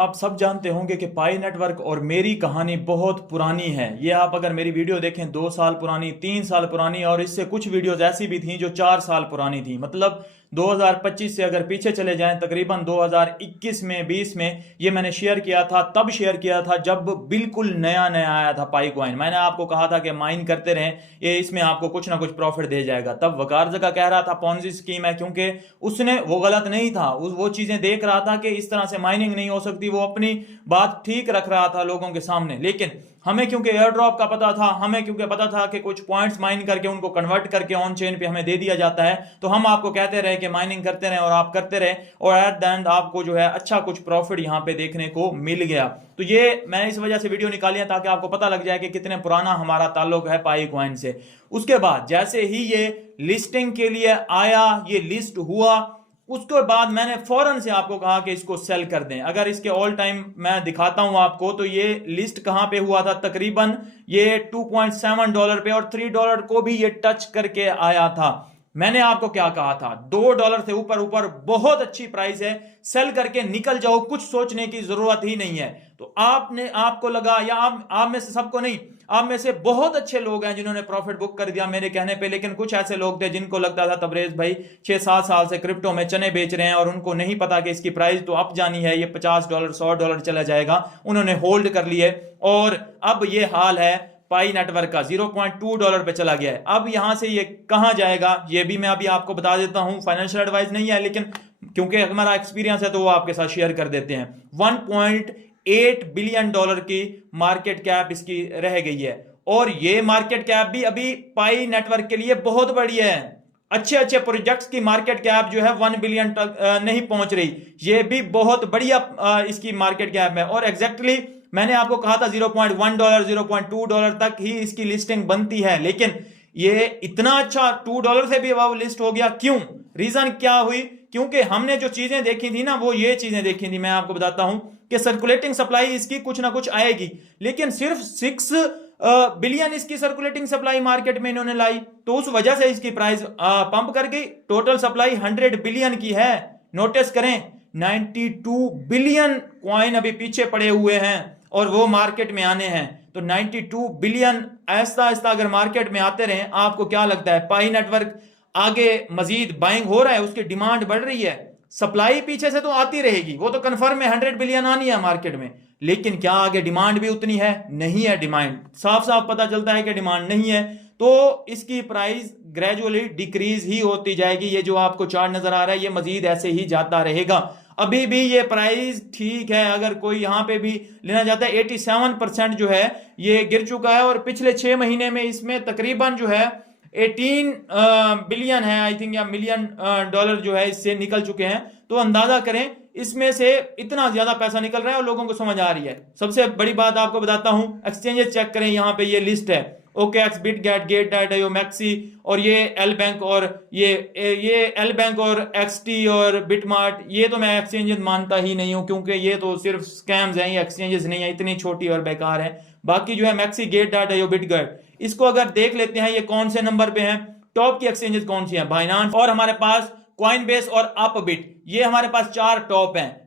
आप सब जानते होंगे कि पाई नेटवर्क और मेरी कहानी बहुत पुरानी है। ये आप अगर मेरी वीडियो देखें 2 साल पुरानी, 3 साल पुरानी, और इससे कुछ वीडियोस ऐसी भी थी जो 4 साल पुरानी थी। मतलब 2025 से अगर पीछे चले जाएं तकरीबन 2021 में 20 में ये मैंने शेयर किया था। तब शेयर किया था जब बिल्कुल नया नया आया था पाई कॉइन। मैंने आपको कहा था कि माइन करते रहें, ये इसमें आपको कुछ ना कुछ प्रॉफिट दे जाएगा। तब वकार जगह कह रहा था पॉन्जी स्कीम है, क्योंकि उसने वो गलत नहीं था, वो चीजें देख रहा था कि इस तरह से माइनिंग नहीं हो सकती। वो अपनी बात ठीक रख रहा था लोगों के सामने। लेकिन हमें क्योंकि एयर ड्रॉप का पता था, हमें क्योंकि पता था कि कुछ पॉइंट्स माइन करके उनको कन्वर्ट करके ऑन चेन पे हमें दे दिया जाता है, तो हम आपको कहते रहे कि माइनिंग करते रहे और आप करते रहे, और एट द एंड आपको जो है अच्छा कुछ प्रॉफिट यहां पे देखने को मिल गया। तो ये मैंने इस वजह से वीडियो निकाली है ताकि आपको पता लग जाए कि कितने पुराना हमारा ताल्लुक है पाई कॉइन से। उसके बाद जैसे ही ये लिस्टिंग के लिए आया, ये लिस्ट हुआ, उसके बाद मैंने फौरन से आपको कहा कि इसको सेल कर दें। अगर इसके ऑल टाइम मैं दिखाता हूं आपको, तो ये लिस्ट कहां पे हुआ था, तकरीबन ये $2.7 पे, और $3 को भी ये टच करके आया था। मैंने आपको क्या कहा था, $2 से ऊपर ऊपर बहुत अच्छी प्राइस है, सेल करके निकल जाओ, कुछ सोचने की जरूरत ही नहीं है। तो आपको लगा, या आप में से सबको नहीं, आप में से बहुत अच्छे लोग हैं जिन्होंने प्रॉफिट बुक कर दिया मेरे कहने पे। लेकिन कुछ ऐसे लोग थे जिनको लगता था तबरेज भाई 6-7 साल से क्रिप्टो में चने बेच रहे हैं और उनको नहीं पता कि इसकी प्राइस तो अप जानी है, ये $50 $100 चला जाएगा। उन्होंने होल्ड कर लिए और अब ये हाल है पाई नेटवर्क का, $0.2 पे चला गया है। अब यहां से ये कहां जाएगा ये भी मैं अभी आपको बता देता हूं। फाइनेंशियल एडवाइस नहीं है, लेकिन क्योंकि हमारा एक्सपीरियंस है तो वो आपके साथ शेयर कर देते हैं। $1.8 बिलियन की मार्केट कैप इसकी रह गई है, और ये मार्केट कैप भी अभी पाई नेटवर्क के लिए बहुत बड़ी है। अच्छे अच्छे प्रोजेक्ट्स की मार्केट कैप जो है 1 बिलियन तक नहीं पहुंच रही, ये भी बहुत बढ़िया इसकी मार्केट कैप है। और एग्जैक्टली मैंने आपको कहा था $0.1 $0.2 तक ही इसकी लिस्टिंग बनती है, लेकिन ये इतना अच्छा $2 से भी अब लिस्ट हो गया। क्यों, रीजन क्या हुई? क्योंकि हमने जो चीजें देखी थी ना, वो ये चीजें देखी थी, मैं आपको बताता हूं कि सर्कुलेटिंग सप्लाई इसकी कुछ ना कुछ आएगी, लेकिन सिर्फ 6 बिलियन इसकी सर्कुलेटिंग सप्लाई मार्केट में इन्होंने लाई, तो उस वजह से इसकी प्राइस पंप कर गई। टोटल सप्लाई 100 बिलियन की है। नोटिस करें 92 बिलियन कॉइन अभी पीछे पड़े हुए हैं और वो मार्केट में आने हैं। तो 92 बिलियन ऐसा ऐसा अगर मार्केट में आते रहे, आपको क्या लगता है पाई नेटवर्क आगे मजीद बाइंग हो रहा है, उसकी डिमांड बढ़ रही है, सप्लाई पीछे से तो आती रहेगी, वो तो कंफर्म है 100 बिलियन आनी है मार्केट में, लेकिन क्या आगे डिमांड भी उतनी है? नहीं है। डिमांड साफ साफ पता चलता है कि डिमांड नहीं है, तो इसकी प्राइस ग्रेजुअली डिक्रीज ही होती जाएगी। ये जो आपको चार्ट नजर आ रहा है, ये मजीद ऐसे ही जाता रहेगा। अभी भी ये प्राइस ठीक है, अगर कोई यहां पे भी लेना चाहता है 87% जो है ये गिर चुका है, और पिछले 6 महीने में इसमें तकरीबन जो है 18 बिलियन है आई थिंक, या मिलियन डॉलर जो है इससे निकल चुके हैं। तो अंदाजा करें इसमें से इतना ज्यादा पैसा निकल रहा है और लोगों को समझ आ रही है। सबसे बड़ी बात आपको बताता हूं, एक्सचेंजेस चेक करें, यहां पे ये लिस्ट है OKX, बिटगेट, गेट.io, मैक्सी, और ये एल बैंक, और ये एल बैंक और XT और बिटमार्ट। ये तो मैं एक्सचेंजेस मानता ही नहीं हूं, क्योंकि ये तो सिर्फ स्कैम्स हैं, ये एक्सचेंजेस नहीं है, इतनी छोटी और बेकार है। बाकी जो है मैक्सी, गेट.io, बिटगेट, इसको अगर देख लेते हैं ये कौन से नंबर पे हैं, टॉप की एक्सचेंजेस कौन सी हैं, बाइनांस, और हमारे पास कॉइनबेस और अपबिट, ये हमारे पास 4 टॉप हैं।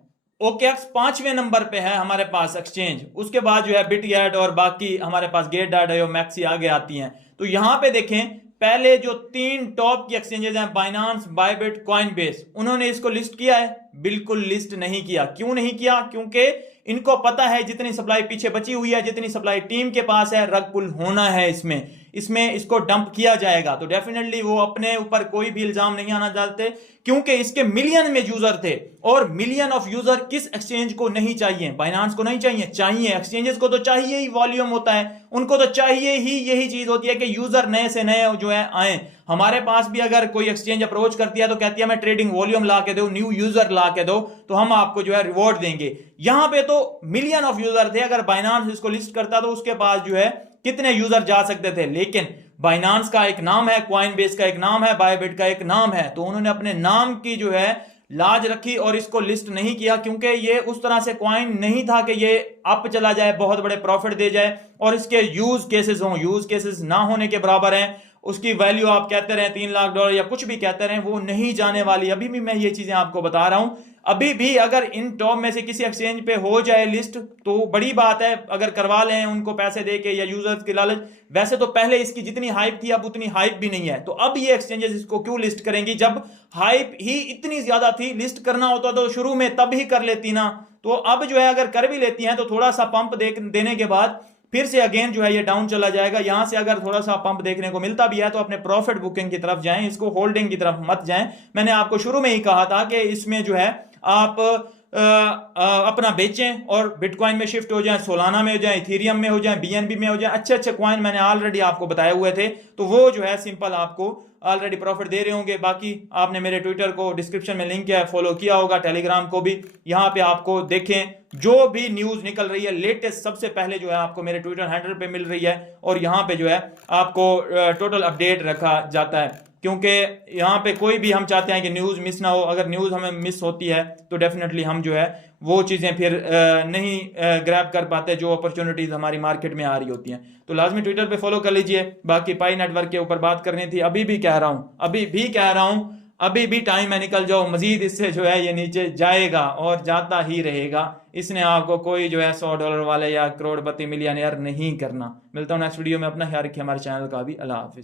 OKX 5वें नंबर पे है हमारे पास एक्सचेंज, उसके बाद जो है बिटगेट और बाकी हमारे पास गेट.io, मैक्सी आगे आती हैं। तो यहां पे देखें, पहले जो 3 टॉप की एक्सचेंजेस हैं, बाइनांस, बायबिट, कॉइनबेस, उन्होंने इसको लिस्ट किया है? बिल्कुल लिस्ट नहीं किया। क्यों नहीं किया? क्योंकि इनको पता है जितनी सप्लाई पीछे बची हुई है, जितनी सप्लाई टीम के पास है, रग पुल होना है इसमें इसको डंप किया जाएगा। तो डेफिनेटली वो अपने ऊपर कोई भी इल्जाम नहीं आना चाहते, क्योंकि इसके मिलियन में यूजर थे, और मिलियन ऑफ यूजर किस एक्सचेंज को नहीं चाहिए? बाइनांस को नहीं चाहिए? चाहिए। एक्सचेंजेस को तो चाहिए ही, वॉल्यूम होता है, उनको तो चाहिए ही, यही चीज होती है कि यूजर नए से नए जो है आए। हमारे पास भी अगर कोई एक्सचेंज अप्रोच करती है तो कहती है मैं ट्रेडिंग वॉल्यूम ला के दो, न्यू यूजर ला के दो, तो हम आपको जो है रिवॉर्ड देंगे। यहां पे तो मिलियन ऑफ यूजर थे, अगर बाइनांस इसको लिस्ट करता तो उसके पास जो है कितने यूजर जा सकते थे। लेकिन बाइनांस का एक नाम है, कॉइनबेस का एक नाम है, बायबिट का एक नाम है, तो उन्होंने अपने नाम की जो है लाज रखी और इसको लिस्ट नहीं किया, क्योंकि ये उस तरह से कॉइन नहीं था कि ये अप चला जाए, बहुत बड़े प्रॉफिट दे जाए और इसके यूज केसेस हों। यूज केसेस ना होने के बराबर हैं, उसकी वैल्यू आप कहते रहे $3 लाख या कुछ भी कहते रहे, वो नहीं जाने वाली। अभी भी मैं ये चीजें आपको बता रहा हूं। अभी भी अगर इन टॉप में से किसी एक्सचेंज पे हो जाए लिस्ट तो बड़ी बात है, अगर करवा लें उनको पैसे देके या यूजर्स की लालच। वैसे तो पहले इसकी जितनी हाइप थी अब उतनी हाइप भी नहीं है, तो अब ये एक्सचेंजेस इसको क्यों लिस्ट करेंगी जब हाइप ही इतनी ज्यादा थी। लिस्ट करना होता तो शुरू में तब ही कर लेती ना। तो अब जो है अगर कर भी लेती हैं तो थोड़ा सा पंप देने के बाद फिर से अगेन जो है ये डाउन चला जाएगा। यहां से अगर थोड़ा सा पंप देखने को मिलता भी है तो अपने प्रॉफिट बुकिंग की तरफ जाएं, इसको होल्डिंग की तरफ मत जाएं। मैंने आपको शुरू में ही कहा था कि इसमें जो है आप अपना बेचें और बिटकॉइन में शिफ्ट हो जाएं, सोलाना में हो जाएं, इथेरियम में हो जाएं, बीएनबी में हो जाएं। अच्छे अच्छे कॉइन मैंने ऑलरेडी आपको बताए हुए थे, तो वो जो है सिंपल आपको ऑलरेडी प्रॉफिट दे रहे होंगे। बाकी आपने मेरे ट्विटर को डिस्क्रिप्शन में लिंक है, फॉलो किया होगा, टेलीग्राम को भी। यहाँ पे आपको देखें जो भी न्यूज निकल रही है लेटेस्ट सबसे पहले जो है आपको मेरे ट्विटर हैंडल पे मिल रही है, और यहाँ पे जो है आपको टोटल अपडेट रखा जाता है, क्योंकि यहाँ पे कोई भी हम चाहते हैं कि न्यूज़ मिस ना हो। अगर न्यूज़ हमें मिस होती है तो डेफिनेटली हम जो है वो चीज़ें फिर नहीं ग्रैब कर पाते जो अपॉर्चुनिटीज़ हमारी मार्केट में आ रही होती हैं। तो लाजमी ट्विटर पे फॉलो कर लीजिए। बाकी पाई नेटवर्क के ऊपर बात करनी थी, अभी भी कह रहा हूँ अभी भी टाइम है, निकल जाओ। मजीद इससे जो है ये नीचे जाएगा और जाता ही रहेगा। इसने आपको कोई जो है $100 वाले या करोड़पति मिलियनेयर नहीं करना। मिलता हूँ नेक्स्ट वीडियो में, अपना ख्याल रखिए, हमारे चैनल का भी। अल्लाह हाफिज़।